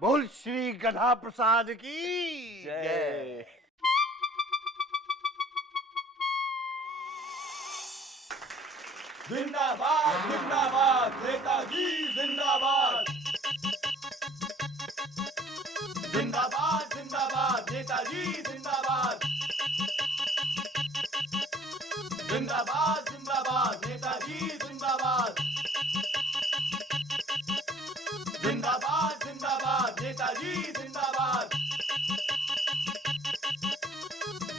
बोल श्री गधा प्रसाद की जय। जिंदाबाद जिंदाबाद नेताजी जिंदाबाद। जिंदाबाद जिंदाबाद नेताजी जिंदाबाद। जिंदाबाद जिंदाबाद नेताजी जिंदाबाद। जिंदाबाद जिंदाबाद नेताजी जिंदाबाद।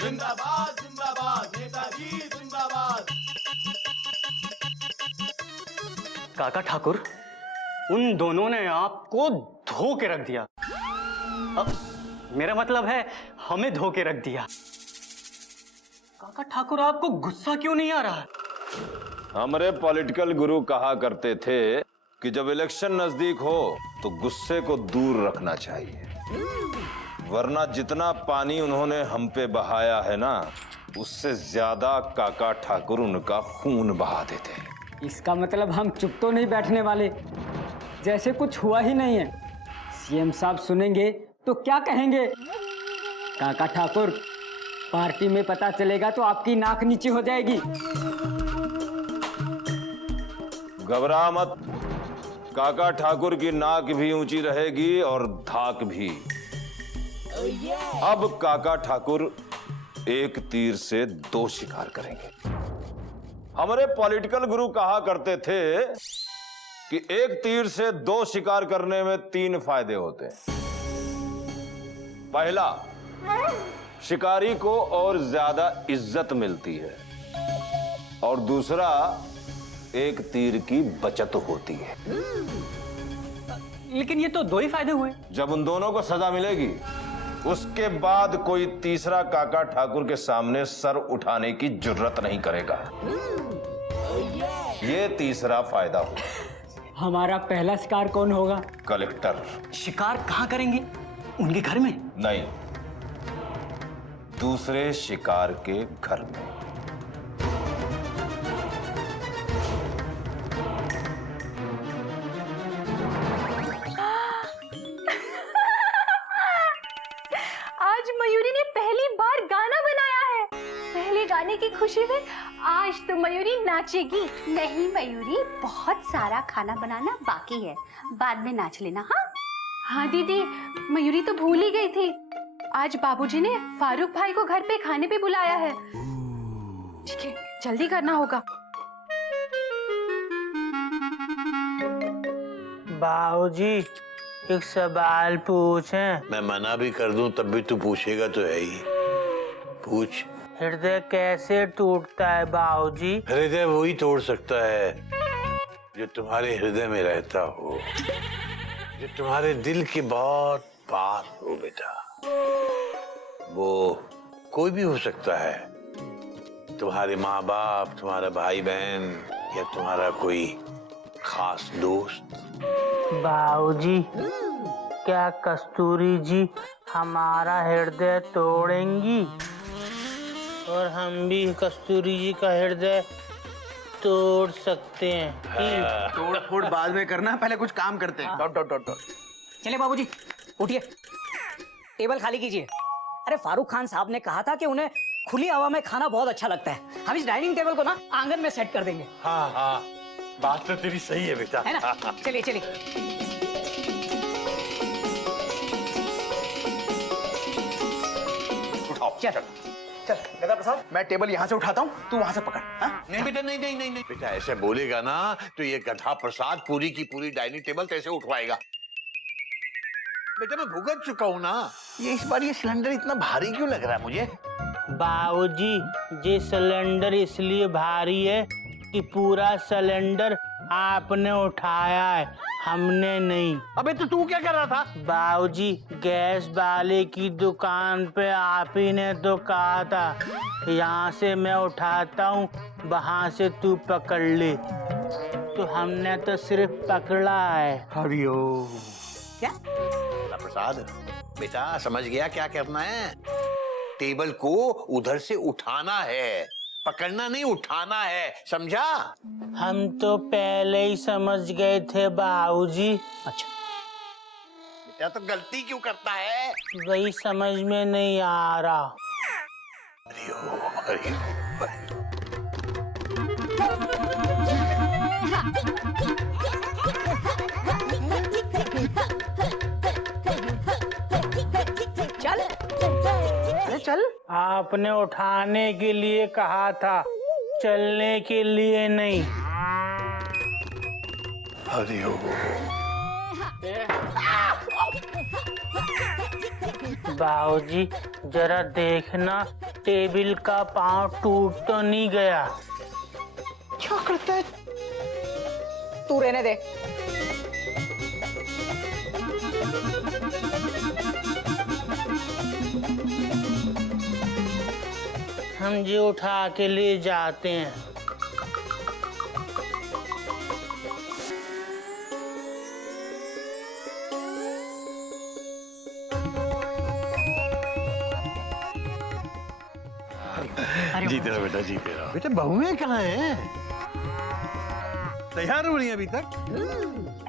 जिंदाबाद जिंदाबाद नेताजी जिंदाबाद। काका ठाकुर, उन दोनों ने आपको धो के रख दिया। अब मेरा मतलब है हमें धो के रख दिया। काका ठाकुर, आपको गुस्सा क्यों नहीं आ रहा? हमारे पॉलिटिकल गुरु कहा करते थे कि जब इलेक्शन नजदीक हो तो गुस्से को दूर रखना चाहिए, वरना जितना पानी उन्होंने हम पे बहाया है ना, उससे ज्यादा काका ठाकुर उनका खून बहा देते हैं। इसका मतलब हम चुप तो नहीं बैठने वाले, जैसे कुछ हुआ ही नहीं है। सीएम साहब सुनेंगे तो क्या कहेंगे? काका ठाकुर, पार्टी में पता चलेगा तो आपकी नाक नीचे हो जाएगी। घबरा मत, काका ठाकुर की नाक भी ऊंची रहेगी और धाक भी। अब काका ठाकुर एक तीर से दो शिकार करेंगे। हमारे पॉलिटिकल गुरु कहा करते थे कि एक तीर से दो शिकार करने में 3 फायदे होते हैं। पहला, शिकारी को और ज्यादा इज्जत मिलती है, और दूसरा, एक तीर की बचत होती है। लेकिन ये तो 2 ही फायदे हुए। जब उन दोनों को सजा मिलेगी, उसके बाद कोई तीसरा काका ठाकुर के सामने सर उठाने की जुर्रत नहीं करेगा। ये तीसरा फायदा होगा। हमारा पहला शिकार कौन होगा? कलेक्टर। शिकार कहाँ करेंगे? उनके घर में? नहीं, दूसरे शिकार के घर में। आज मयूरी ने पहली बार गाना बनाया है। पहले गाने की खुशी में आज तो मयूरी नाचेगी। नहीं मयूरी, बहुत सारा खाना बनाना बाकी है, बाद में नाच लेना। हाँ हाँ दीदी, मयूरी तो भूल ही गई थी। आज बाबूजी ने फारूक भाई को घर पे खाने पे बुलाया है। ठीक है, जल्दी करना होगा। बाबूजी, एक सवाल पूछें? मैं मना भी कर दूं तब भी तू पूछेगा तो है ही। पूछ। हृदय कैसे टूटता है बाबूजी? हृदय वही तोड़ सकता है जो तुम्हारे हृदय में रहता हो, जो तुम्हारे दिल के बहुत पास हो बेटा। वो कोई भी हो सकता है, तुम्हारे माँ बाप, तुम्हारा भाई बहन, या तुम्हारा कोई खास दोस्त। बाबूजी, क्या कस्तूरी जी हमारा हृदय तोड़ेंगी? और हम भी कस्तूरी जी का हृदय तोड़ सकते हैं। तोड़ फोड़ बाद में करना, पहले कुछ काम करते हैं। Dot dot dot dot. चले बाबूजी, उठिए, टेबल खाली कीजिए। अरे फारूक खान साहब ने कहा था कि उन्हें खुली हवा में खाना बहुत अच्छा लगता है। हम इस डाइनिंग टेबल को ना आंगन में सेट कर देंगे। हाँ हाँ, बात तो तेरी सही है बेटा। है ना? चलिए चलिए। उठाओ, चल चल गधा प्रसाद, मैं टेबल यहाँ से उठाता हूँ, तू वहाँ से पकड़। हाँ? नहीं बेटा, नहीं नहीं नहीं नहीं बेटा, ऐसे बोलेगा ना तो ये गधा प्रसाद पूरी की पूरी डाइनिंग टेबल कैसे उठवाएगा? बेटा मैं भुगत चुका हूँ ना। ये इस बार ये सिलेंडर इतना भारी क्यों लग रहा है मुझे? बाबूजी, ये सिलेंडर इसलिए भारी है कि पूरा सिलेंडर आपने उठाया है, हमने नहीं। अबे तो तू क्या कर रहा था? बाबूजी, गैस वाले की दुकान पे आप ही ने तो कहा था यहाँ से मैं उठाता हूँ, वहाँ से तू पकड़ ले। तो हमने तो सिर्फ पकड़ा है। हरिओम। क्या? प्रसाद बेटा समझ गया क्या करना है? टेबल को उधर से उठाना है, पकड़ना नहीं, उठाना है, समझा? हम तो पहले ही समझ गए थे बाबूजी। अच्छा या तो गलती क्यों करता है? वही समझ में नहीं आ रहा। हरि ओम। अरे चल। आपने उठाने के लिए कहा था, चलने के लिए नहीं। हरि ओम। बाबूजी जरा देखना टेबल का पांव टूट तो नहीं गया। क्या करता है तू? रहने दे। हम जी उठा के ले जाते हैं। जीते रहो बेटा, जीते रहो। बेटा बहुएं कहाँ हैं? तैयार हो रही हैं अभी तक?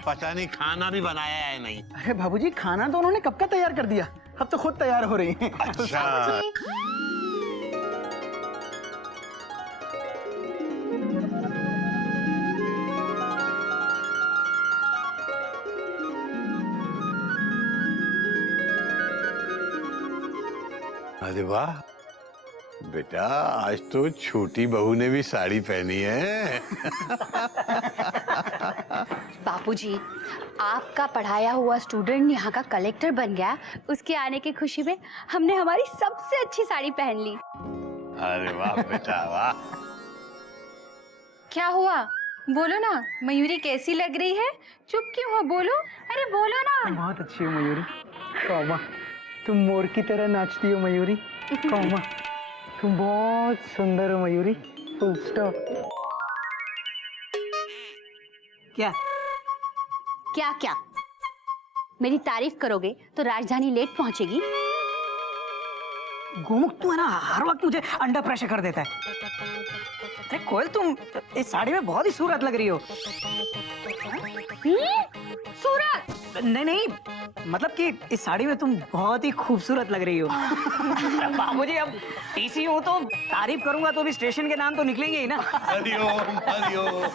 पता नहीं खाना भी बनाया है नहीं। अरे बाबूजी, खाना तो उन्होंने कब का तैयार कर दिया, अब तो खुद तैयार हो रही हैं। अच्छा। अरे वाह बेटा, आज तो छोटी बहू ने भी साड़ी पहनी है। बापूजी, आपका पढ़ाया हुआ स्टूडेंट यहाँ का कलेक्टर बन गया, उसके आने की खुशी में हमने हमारी सबसे अच्छी साड़ी पहन ली। अरे वाह बेटा वाह। क्या हुआ? बोलो ना, मयूरी कैसी लग रही है? चुप क्यों हो? बोलो, अरे बोलो ना। बहुत अच्छी हो मयूरी। कौमा, तुम मोर की तरह नाचती हो मयूरी। कौमा, तुम बहुत सुंदर हो मयूरी। Full stop. क्या क्या क्या? मेरी तारीफ करोगे तो राजधानी लेट पहुंचेगी। गोमुख, तू है ना हर वक्त मुझे अंडर प्रेशर कर देता है। अरे कोयल, तुम इस साड़ी में बहुत ही सूरत लग रही हो। सूरत? नहीं नहीं, मतलब कि इस साड़ी में तुम बहुत ही खूबसूरत लग रही हो। बाबूजी, अब टीसी हो तो तारीफ करूंगा तो भी स्टेशन के नाम तो निकलेंगे ही ना। हरिओम हरिओम।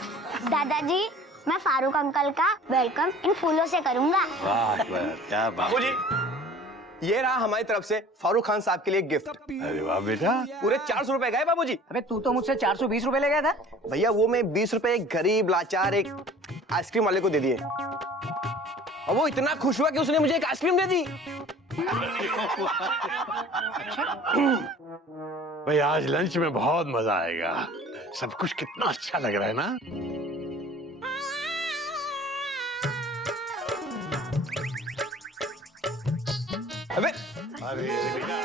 दादाजी, मैं फारूक अंकल का वेलकम इन फूलों से करूंगा। वाह क्या बात। बाबूजी, ये रहा हमारी तरफ से फारूक खान साहब के लिए गिफ्ट। अरे वाह बेटा। पूरे 400 रुपए गए बाबूजी। अबे तू तो मुझसे 420 रुपए ले गया था। भैया वो मैं 20 रुपए एक गरीब लाचार एक आइसक्रीम वाले को दे दिए, और वो इतना खुश हुआ कि उसने मुझे एक आइसक्रीम दे दी। भाई आज लंच में बहुत मजा आएगा। सब कुछ कितना अच्छा लग रहा है ना। अबे अरे बेटा।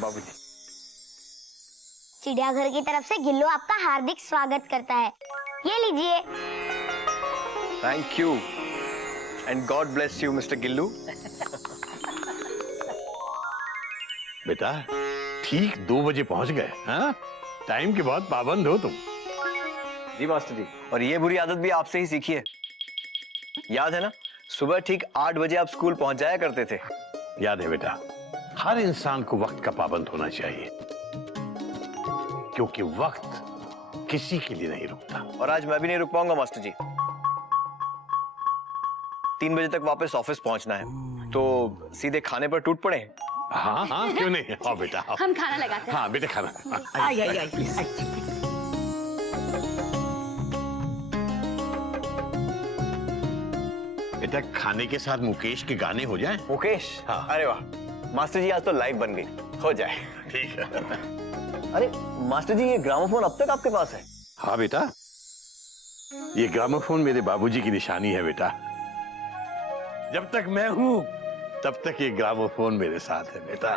बाबूजी, चिड़ियाघर की तरफ से गिल्लू आपका हार्दिक स्वागत करता है। ये लीजिए। Thank you and God bless you mister Gillu. बेटा ठीक 2 बजे पहुंच गए। हाँ, टाइम के बहुत पाबंद हो तुम। जी मास्टर जी, और ये बुरी आदत भी आपसे ही सीखी है। याद है ना, सुबह ठीक 8 बजे आप स्कूल पहुंच जाया करते थे। याद है बेटा, हर इंसान को वक्त का पाबंद होना चाहिए, क्योंकि वक्त किसी के लिए नहीं रुकता। और आज मैं भी नहीं रुक पाऊंगा मास्टर जी। 3 बजे तक वापस ऑफिस पहुंचना है, तो सीधे खाने पर टूट पड़े। हाँ हाँ, क्यों नहीं। आओ बेटा आओ। हम खाना लगाते हैं। हाँ बेटे खाना। आई आई आई। बेटा खाने के साथ मुकेश के गाने हो जाए। मुकेश? हाँ। अरे वाह मास्टर जी, आज तो लाइव बन गई। हो जाए। ठीक है। अरे मास्टर जी, ये ग्रामोफोन अब तक आपके पास है? हाँ बेटा, ये ग्रामोफोन मेरे बाबूजी की निशानी है बेटा। जब तक मैं हूं तब तक ये ग्रामोफोन मेरे साथ है बेटा।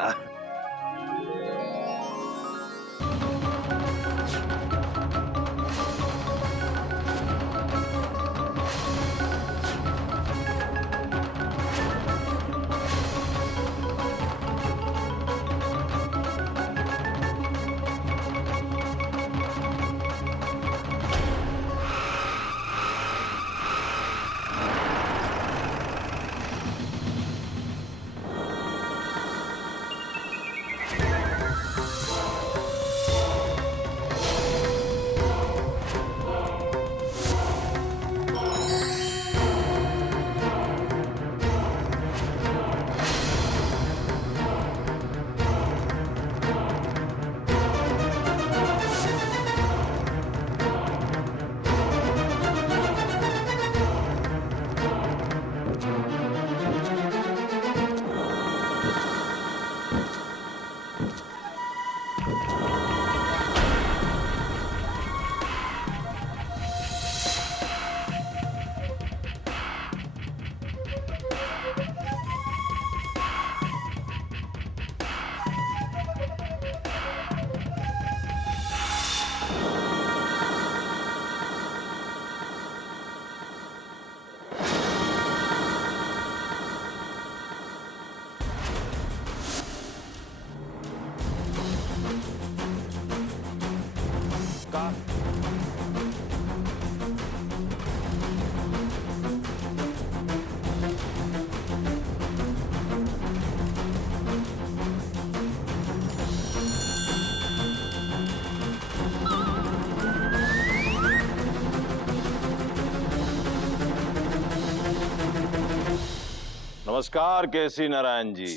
नमस्कार केसी नारायण जी।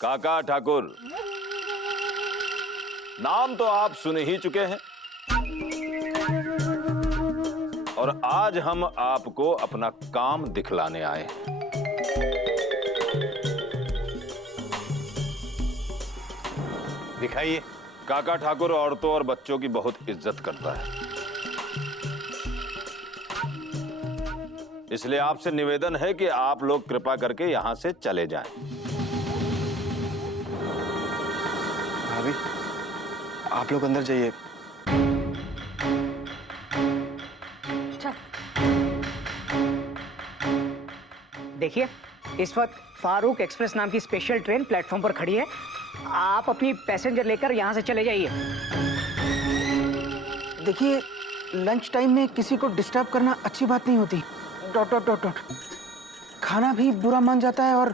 काका ठाकुर, नाम तो आप सुन ही चुके हैं और आज हम आपको अपना काम दिखलाने आए हैं। दिखाइए। काका ठाकुर औरतों और बच्चों की बहुत इज्जत करता है, इसलिए आपसे निवेदन है कि आप लोग कृपा करके यहां से चले जाएं। भाभी, आप लोग अंदर जाइए। देखिए, इस वक्त फारूक एक्सप्रेस नाम की स्पेशल ट्रेन प्लेटफॉर्म पर खड़ी है। आप अपनी पैसेंजर लेकर यहाँ से चले जाइए। देखिए, लंच टाइम में किसी को डिस्टर्ब करना अच्छी बात नहीं होती। Dot dot dot dot. खाना भी बुरा मान जाता है और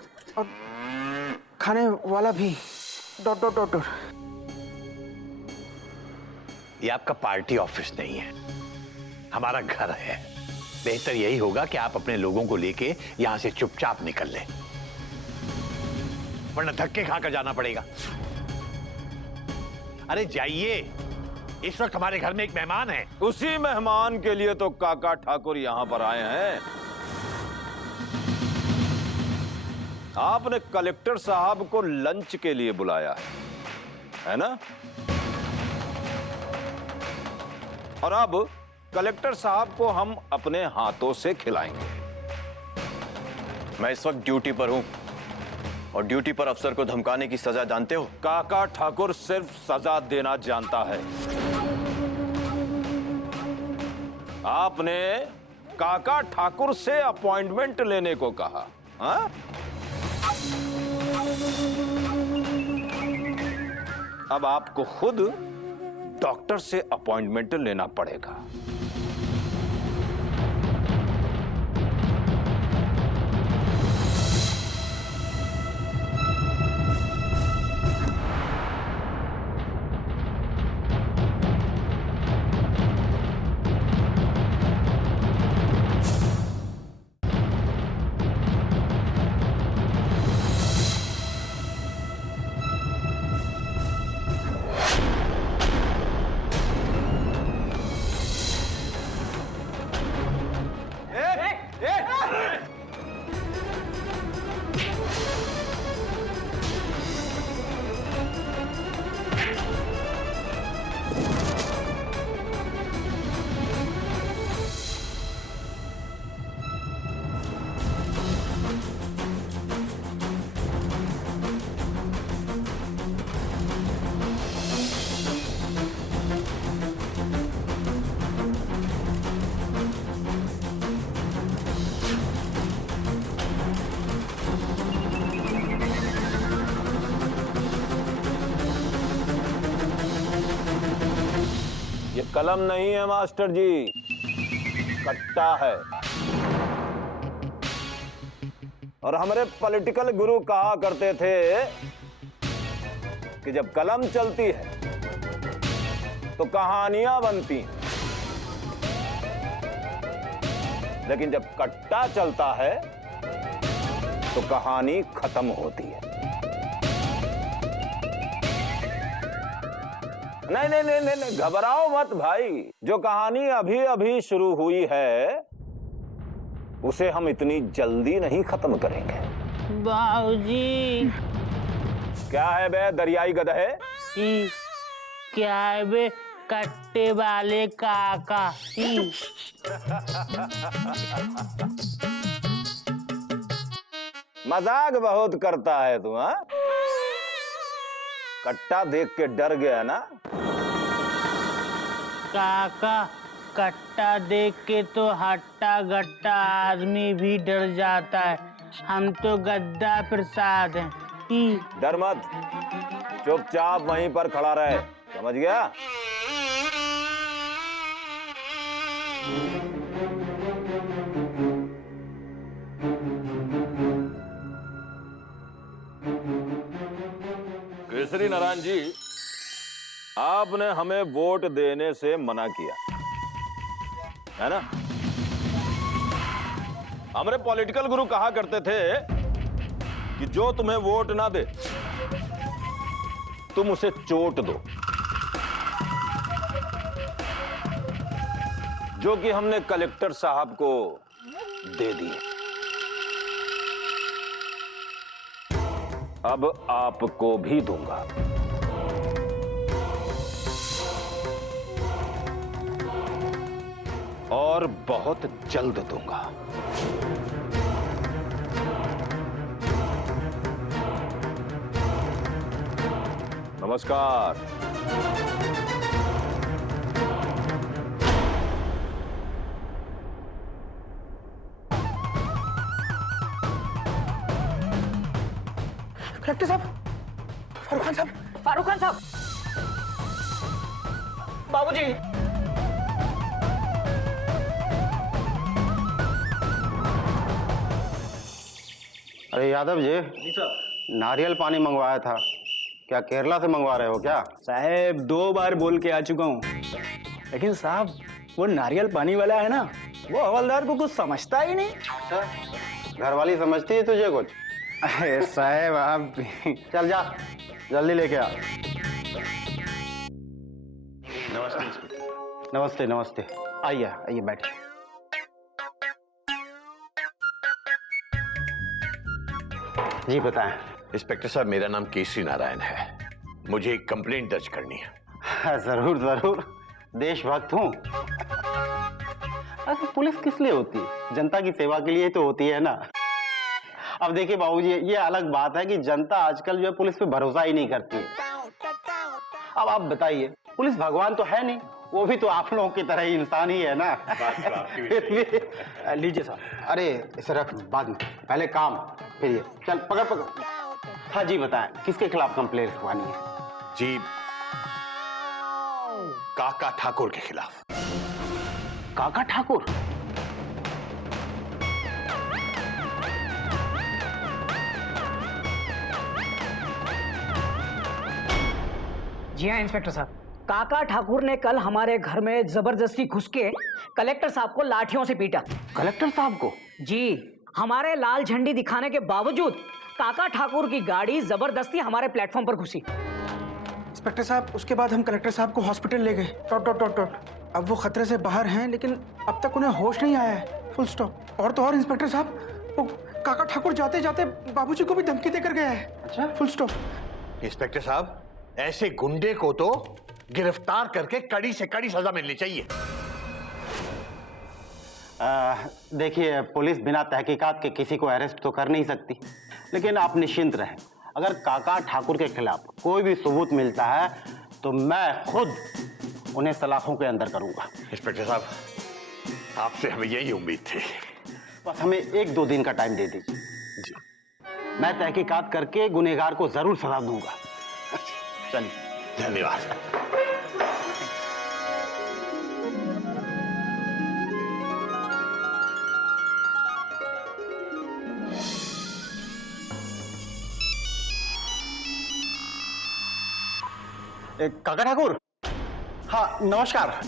खाने वाला भी। Dot dot dot dot. ये आपका पार्टी ऑफिस नहीं है, हमारा घर है। बेहतर यही होगा कि आप अपने लोगों को लेके यहां से चुपचाप निकल लें, वरना धक्के खाकर जाना पड़ेगा। अरे जाइए, इस वक्त हमारे घर में एक मेहमान है। उसी मेहमान के लिए तो काका ठाकुर यहां पर आए हैं। आपने कलेक्टर साहब को लंच के लिए बुलाया है ना? और अब कलेक्टर साहब को हम अपने हाथों से खिलाएंगे। मैं इस वक्त ड्यूटी पर हूं और ड्यूटी पर अफसर को धमकाने की सजा जानते हो? काका ठाकुर सिर्फ सजा देना जानता है। आपने काका ठाकुर से अपॉइंटमेंट लेने को कहा, हाँ? अब आपको खुद डॉक्टर से अपॉइंटमेंट लेना पड़ेगा। ये कलम नहीं है मास्टर जी, कट्टा है। और हमारे पॉलिटिकल गुरु कहा करते थे कि जब कलम चलती है तो कहानियां बनती हैं, लेकिन जब कट्टा चलता है तो कहानी खत्म होती है। नहीं नहीं नहीं नहीं, घबराओ मत भाई। जो कहानी अभी अभी शुरू हुई है उसे हम इतनी जल्दी नहीं खत्म करेंगे। बाबूजी। क्या है बे दरियाई गधे? क्या है बे कट्टे वाले काका? मजाक बहुत करता है तू, हाँ? कट्टा देख के डर गया ना? काका, कट्टा देख के तो हट्टा गट्टा आदमी भी डर जाता है। हम तो गद्दा प्रसाद हैं। डर मत, चुपचाप वहीं पर खड़ा रहे, समझ गया? केसरी नारायण जी, आपने हमें वोट देने से मना किया है ना? हमारे पॉलिटिकल गुरु कहा करते थे कि जो तुम्हें वोट ना दे तुम उसे चोट दो, जो कि हमने कलेक्टर साहब को दे दी। अब आपको भी दूंगा। और बहुत जल्द दूंगा। नमस्कार। कलेक्टर साहब, फारूक खान साहब, फारूक खान साहब, बाबूजी। अरे यादव जी सर, नारियल पानी मंगवाया था, क्या केरला से मंगवा रहे हो क्या? साहब 2 बार बोल के आ चुका हूँ, लेकिन साहब वो नारियल पानी वाला है ना, वो हवलदार को कुछ समझता ही नहीं। घरवाली समझती है तुझे कुछ? अरे साहब आप चल जा, जल्दी लेके आ। नमस्ते इंस्पेक्टर। नमस्ते नमस्ते, आइए आइए बैठिए। जी बताएं। इंस्पेक्टर साहब, मेरा नाम केसरी नारायण है, मुझे एक कंप्लेंट दर्ज करनी है। जरूर जरूर, देशभक्त हूँ। अरे पुलिस किस लिए होती है? जनता की सेवा के लिए तो होती है ना। अब देखिए बाबूजी, ये अलग बात है कि जनता आजकल जो है पुलिस पे भरोसा ही नहीं करती है। अब आप बताइए, पुलिस भगवान तो है नहीं, वो भी तो आप लोगों की तरह ही इंसान ही है ना। लीजिए साहब। अरे इसे रख बाद में, पहले काम फिर ये। चल पकड़ पकड़। हाँ जी बताएं, किसके खिलाफ कंप्लेंट लिखवानी है? जी, काका ठाकुर के खिलाफ। काका ठाकुर? जी हाँ इंस्पेक्टर साहब, काका ठाकुर ने कल हमारे घर में जबरदस्ती घुस के कलेक्टर साहब को लाठियों से पीटा। कलेक्टर साहब को? जी, हमारे लाल झंडी दिखाने के बावजूद काका ठाकुर की गाड़ी जबरदस्ती हमारे प्लेटफॉर्म पर घुसी। इंस्पेक्टर साहब, उसके बाद हम कलेक्टर साहब को हॉस्पिटल ले गए। Dot dot dot dot. अब वो खतरे से बाहर हैं, लेकिन अब तक उन्हें होश नहीं आया है। Full stop. और तो और इंस्पेक्टर साहब, वो काका ठाकुर जाते जाते बाबूजी को भी धमकी देकर गया है। अच्छा, फुल स्टॉप। इंस्पेक्टर साहब, ऐसे गुंडे को तो गिरफ्तार करके कड़ी से कड़ी सजा मिलनी चाहिए। देखिए, पुलिस बिना तहकीकात के किसी को अरेस्ट तो कर नहीं सकती, लेकिन आप निश्चिंत रहें, अगर काका ठाकुर के खिलाफ कोई भी सबूत मिलता है तो मैं खुद उन्हें सलाखों के अंदर करूंगा। इंस्पेक्टर साहब, आपसे हमें यही उम्मीद थी। बस हमें 1-2 दिन का टाइम दे दीजिए जी, मैं तहकीकात करके गुनहगार को जरूर सजा दूंगा। चलिए, धन्यवाद। काका ठाकुर, हाँ नमस्कार।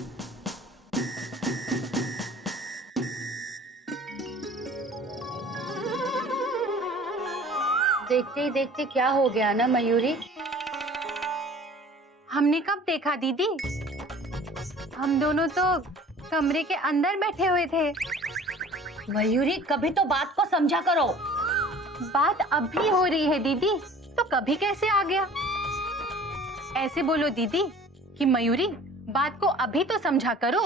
देखते ही देखते क्या हो गया ना मयूरी। हमने कब देखा दीदी? हम दोनों तो कमरे के अंदर बैठे हुए थे। मयूरी कभी तो बात को समझा करो। बात अब भी हो रही है दीदी, तो कभी कैसे आ गया? ऐसे बोलो दीदी कि मयूरी बात को अभी तो समझा करो।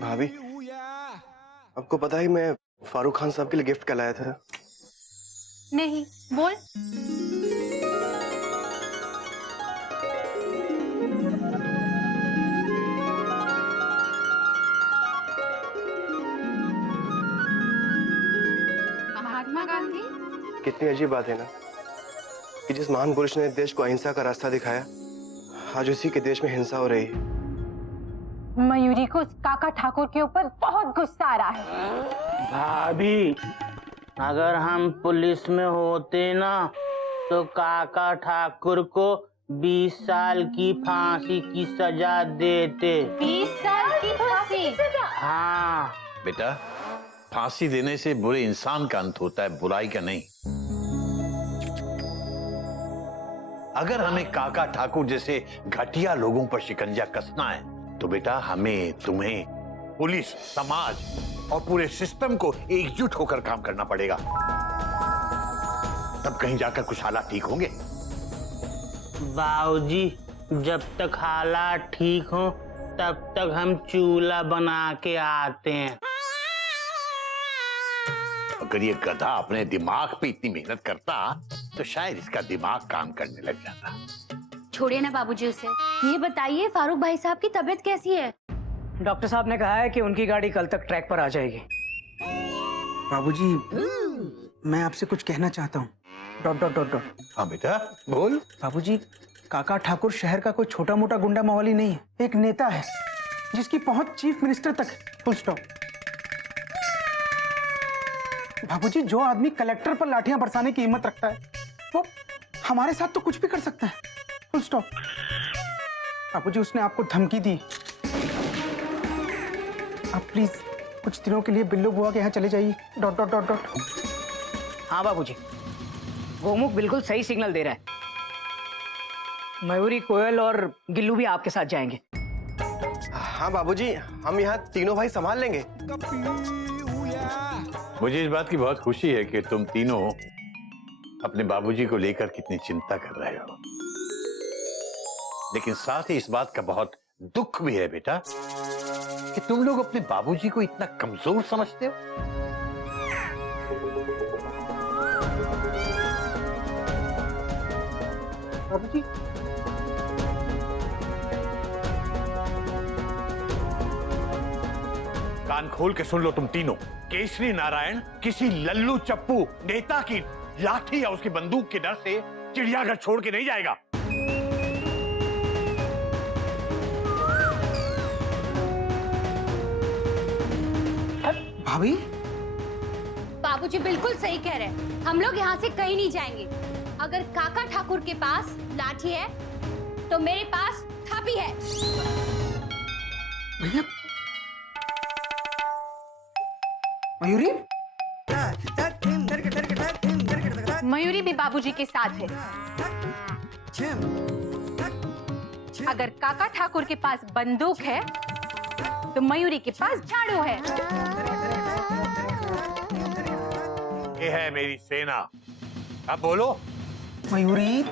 भाभी, आपको पता है मैं फारूक खान साहब के लिए गिफ्ट क्या लाया था? नहीं, बोल। महात्मा गांधी? कितनी अजीब बात है ना कि जिस महान पुरुष ने देश को अहिंसा का रास्ता दिखाया, आज उसी के देश में हिंसा हो रही है। मयूरी को काका ठाकुर के ऊपर बहुत गुस्सा आ रहा है। भाभी, अगर हम पुलिस में होते ना तो काका ठाकुर को 20 साल की फांसी की सजा देते। 20 साल की फांसी? हाँ बेटा, फांसी देने से बुरे इंसान का अंत होता है, बुराई का नहीं। अगर हमें काका ठाकुर जैसे घटिया लोगों पर शिकंजा कसना है तो बेटा हमें, तुम्हें, पुलिस, समाज और पूरे सिस्टम को एकजुट होकर काम करना पड़ेगा। तब कहीं जाकर कुछ हालात ठीक होंगे। बाबूजी, जब तक हालात ठीक हो तब तक हम चूल्हा बना के आते हैं। अगर ये गधा अपने दिमाग पे इतनी मेहनत करता तो शायद इसका दिमाग काम करने लग जाता। छोड़िए ना बाबूजी उसे। ये बताइए फारूक भाई साहब की तबीयत कैसी है? डॉक्टर साहब ने कहा है कि उनकी गाड़ी कल तक ट्रैक पर आ जाएगी। बाबूजी, मैं आपसे कुछ कहना चाहता हूँ। Dot dot dot dot. हाँ बेटा, बोल। बाबूजी, काका ठाकुर शहर का कोई छोटा मोटा गुंडा मवाली नहीं है, एक नेता है जिसकी पहुंच चीफ मिनिस्टर तक है। Full stop. बाबूजी, जो आदमी कलेक्टर पर लाठियां बरसाने की हिम्मत रखता है वो हमारे साथ तो कुछ भी कर सकता है। Full stop. बाबूजी, उसने आपको धमकी दी। आप प्लीज कुछ दिनों के लिए बिल्लू बुआ के यहाँ चले जाइए। Dot dot dot dot. हाँ बाबूजी, गोमुख बिल्कुल सही सिग्नल दे रहा है। मयूरी, कोयल और गिल्लू भी आपके साथ जाएंगे। हाँ बाबूजी, हम यहाँ तीनों भाई संभाल लेंगे। मुझे इस बात की बहुत खुशी है कि तुम तीनों अपने बाबूजी को लेकर कितनी चिंता कर रहे हो, लेकिन साथ ही इस बात का बहुत दुख भी है बेटा कि तुम लोग अपने बाबूजी को इतना कमजोर समझते हो। बाबूजी, कान खोल के सुन लो तुम तीनों। केसरी नारायण किसी लल्लू चप्पू नेता की लाठी या उसकी बंदूक के डर से चिड़ियाघर छोड़ के नहीं जाएगा। भाभी, बाबूजी बिल्कुल सही कह रहे हैं। हम लोग यहाँ से कहीं नहीं जाएंगे। अगर काका ठाकुर के पास लाठी है तो मेरे पास थापी है। भैया, मयूरी? मयूरी भी बाबूजी के साथ है। अगर काका ठाकुर के पास बंदूक है तो मयूरी के पास झाड़ू है। ये है मेरी सेना। अब बोलो। मयूरी,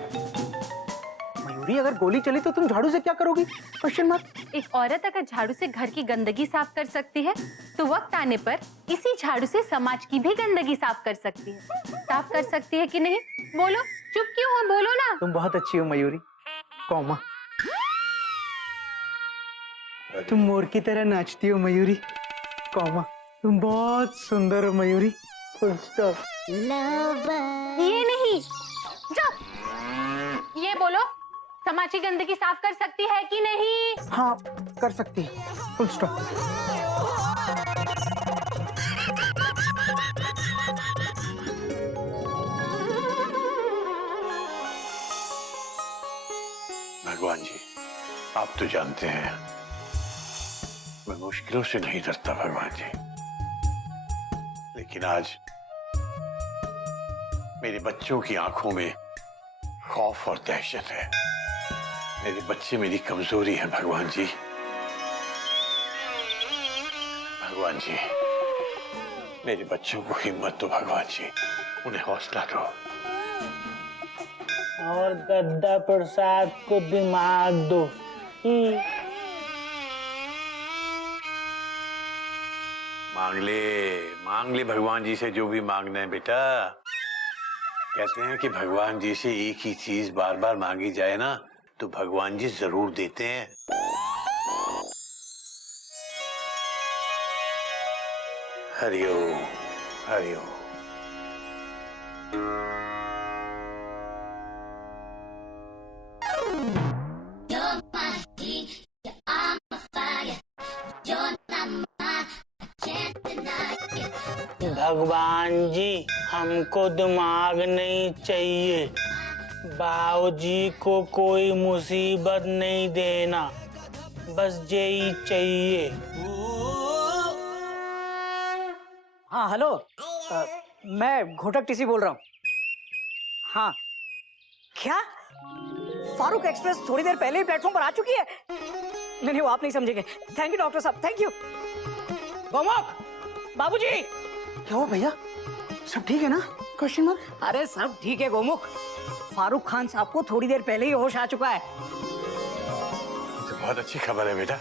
मयूरी, अगर गोली चली तो तुम झाड़ू से क्या करोगी? Question mark. एक औरत अगर झाड़ू से घर की गंदगी साफ कर सकती है तो वक्त आने पर इसी झाड़ू से समाज की भी गंदगी साफ कर सकती है। साफ कर सकती है कि नहीं? बोलो, चुप क्यों हो? बोलो ना। तुम बहुत अच्छी हो मयूरी, कौमा। तुम मोर की तरह नाचती हो मयूरी, कौमा। तुम बहुत सुंदर हो मयूरी। Full stop. ये नहीं, चुप। ये बोलो, समाज की गंदगी साफ कर सकती है कि नहीं? हाँ, कर सकती है। Full stop. आप तो जानते हैं मैं मुश्किलों से नहीं डरता भगवान जी, लेकिन आज मेरे बच्चों की आंखों में खौफ और दहशत है। मेरे बच्चे मेरी कमजोरी है भगवान जी। भगवान जी, मेरे बच्चों को हिम्मत दो भगवान जी, उन्हें हौसला दो। और गद्दा प्रसाद को दिमाग दो। मांग ले भगवान जी से जो भी मांगना है बेटा। कहते हैं कि भगवान जी से एक ही चीज बार बार मांगी जाए ना तो भगवान जी जरूर देते हैं। हरिओम हरिओम। भगवान जी हमको दिमाग नहीं चाहिए, बाबूजी को कोई मुसीबत नहीं देना, बस यही चाहिए। हाँ हेलो, मैं घोटक टीसी बोल रहा हूँ। हाँ क्या फारूक एक्सप्रेस थोड़ी देर पहले ही प्लेटफॉर्म पर आ चुकी है? नहीं वो आप नहीं समझेंगे। थैंक यू डॉक्टर साहब, थैंक यू। गोमुख, बाबूजी। क्या हुआ भैया, सब ठीक है ना? Question mark. अरे सब ठीक है गोमुख, फारूक खान साहब को थोड़ी देर पहले ही होश आ चुका है। तो बहुत अच्छी खबर है बेटा।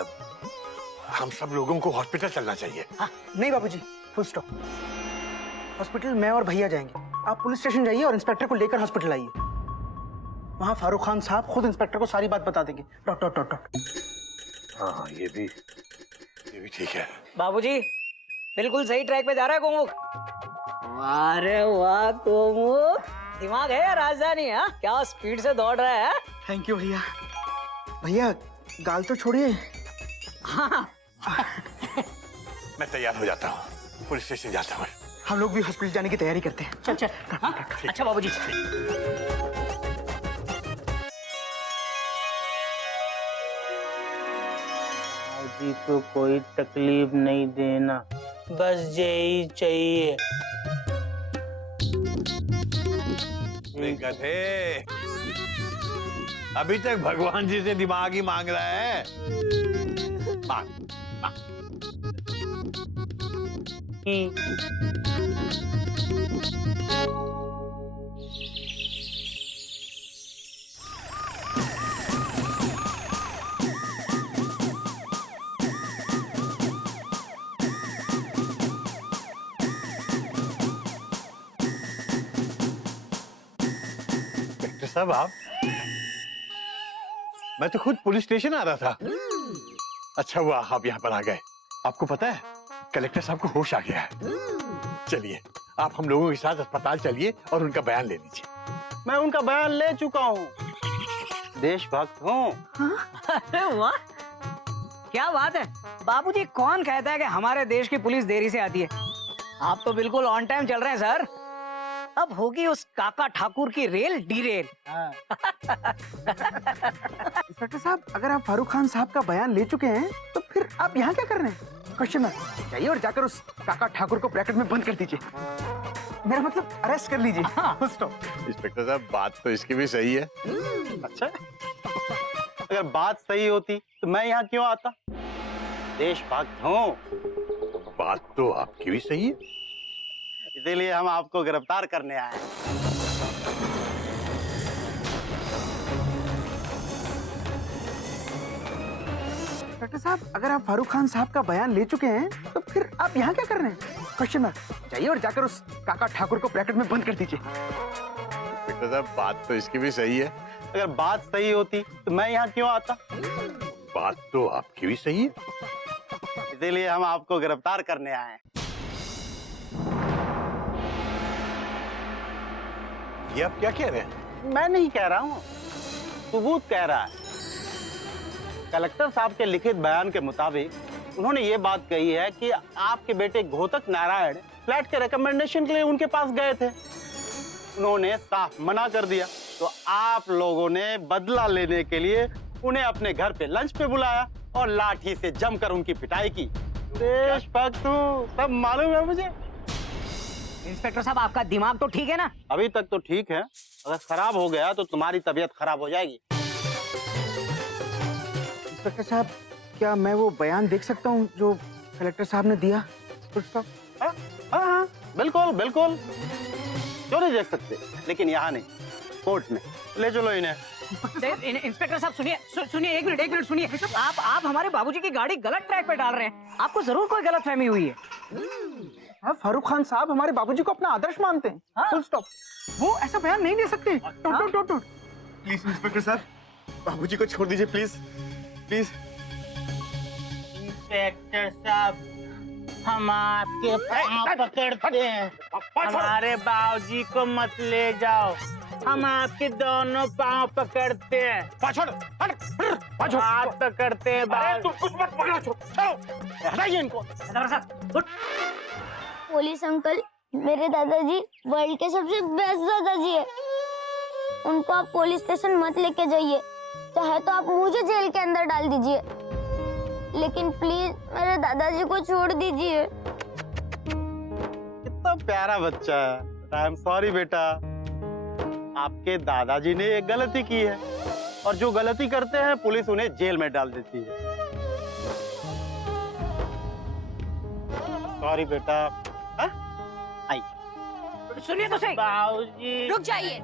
अब हम सब लोगों को हॉस्पिटल चलना चाहिए। हाँ, नहीं बाबूजी, फुल स्टॉप। हॉस्पिटल मैं और भैया जाएंगे, आप पुलिस स्टेशन जाइए और इंस्पेक्टर को लेकर हॉस्पिटल आइए। वहाँ फारूक खान साहब खुद इंस्पेक्टर को सारी बात बता देंगे। Dot dot dot dot. हाँ ये भी ठीक है। बाबूजी बिल्कुल सही ट्रैक पे जा रहा है गोमुख। अरे वाह गोमुख, दिमाग है यार राजधानी। हाँ क्या स्पीड से दौड़ रहा है। थैंक यू भैया। भैया गाल तो छोड़िए। हाँ मैं तैयार हो जाता हूँ, पुलिस स्टेशन जाता हूँ। हम लोग भी हॉस्पिटल जाने की तैयारी करते हैं। चल चल। हाँ? अच्छा बाबूजी। बाबूजी को कोई तकलीफ नहीं देना, बस यही चाहिए। गधे, अभी तक भगवान जी से दिमाग ही मांग रहा है। मांग, मांग। डॉक्टर साहब आप, मैं तो खुद पुलिस स्टेशन आ रहा था। अच्छा हुआ आप यहाँ पर आ गए। आपको पता है कलेक्टर साहब को होश आ गया है। चलिए आप हम लोगों के साथ अस्पताल चलिए और उनका बयान ले लीजिए। मैं उनका बयान ले चुका हूँ, देशभक्त हूँ। अरे वाह क्या बात है। बाबूजी कौन कहता है कि हमारे देश की पुलिस देरी से आती है? आप तो बिल्कुल ऑन टाइम चल रहे हैं सर। अब होगी उस काका ठाकुर की रेल डीरेल। इंस्पेक्टर साहब, अगर आप फारूक खान साहब का बयान ले चुके हैं तो फिर आप यहाँ क्या कर रहे हैं? Question mark. जाइए और जाकर उस काका ठाकुर को ब्रैकेट में बंद कर दीजिए। मेरा मतलब अरेस्ट कर लीजिए। हाँ। स्टॉप। इंस्पेक्टर साहब बात तो इसकी भी सही है। अच्छा अगर बात सही होती तो मैं यहाँ क्यों आता? देशभक्त हूँ। बात तो आपकी भी सही है, इसीलिए हम आपको गिरफ्तार करने आए हैं। डॉक्टर साहब, अगर आप फारूक खान साहब का बयान ले चुके हैं तो फिर आप यहाँ क्या कर रहे हैं? Question mark. जाइए और जाकर उस काका ठाकुर को ब्रैकेट में बंद कर दीजिए। इंस्पेक्टर साहब बात तो इसकी भी सही है, अगर बात सही होती तो मैं यहाँ क्यों आता? बात तो आपकी भी सही है, इसीलिए हम आपको गिरफ्तार करने आए हैं। ये आप क्या कह रहे हैं? मैं नहीं कह रहा हूँ, सबूत कह रहा है। कलेक्टर साहब के लिखित बयान के मुताबिक उन्होंने ये बात कही है कि आपके बेटे घोतक नारायण फ्लैट के रिकमेंडेशन के लिए उनके पास गए थे। उन्होंने साफ मना कर दिया तो आप लोगों ने बदला लेने के लिए उन्हें अपने घर पे लंच पे बुलाया और लाठी से जमकर उनकी पिटाई की। देशभक्त हूँ, सब मालूम है मुझे। इंस्पेक्टर साहब, आपका दिमाग तो ठीक है ना? अभी तक तो ठीक है, अगर खराब हो गया तो तुम्हारी तबीयत खराब हो जाएगी। इंस्पेक्टर साहब, क्या मैं वो बयान देख सकता हूँ जो कलेक्टर साहब ने दिया? हाँ, बिल्कुल बिल्कुल, क्यों नहीं देख सकते, लेकिन यहाँ नहीं, कोर्ट में ले चलो इन्हें। इंस्पेक्टर साहब सुनिए, सुनिए, एक मिनट सुनिए। आप हमारे बाबूजी की गाड़ी गलत ट्रैक पे डाल रहे हैं। आपको जरूर कोई गलतफहमी हुई है। हाँ, फारूक खान साहब हमारे बाबूजी को अपना आदर्श मानते हैं। Full stop. वो ऐसा बयान नहीं दे सकते। प्लीज इंस्पेक्टर साहब, बाबूजी को छोड़ दीजिए प्लीज, प्लीज। इंस्पेक्टर साहब, हम आपके पाँव पकड़ते हैं, हमारे बाबूजी को मत ले जाओ, हम आपके दोनों पाँव पकड़ते हैं। हाथ पकड़ते हैं, कुछ मत पकड़ो, हटाइए इनको। पुलिस अंकल, मेरे दादाजी वर्ल्ड के सबसे बेस्ट दादाजी है। उनको आप पुलिस स्टेशन मत लेके जाइए, चाहे तो आप मुझे जेल के अंदर डाल दीजिए, लेकिन प्लीज मेरे दादाजी को छोड़ दीजिए। कितना प्यारा बच्चा है। आई एम सॉरी बेटा, आपके दादाजी ने एक गलती की है और जो गलती करते हैं पुलिस उन्हें जेल में डाल देती है। सॉरी बेटा। सुनिए तो सही। बाबूजी रुक जाइए।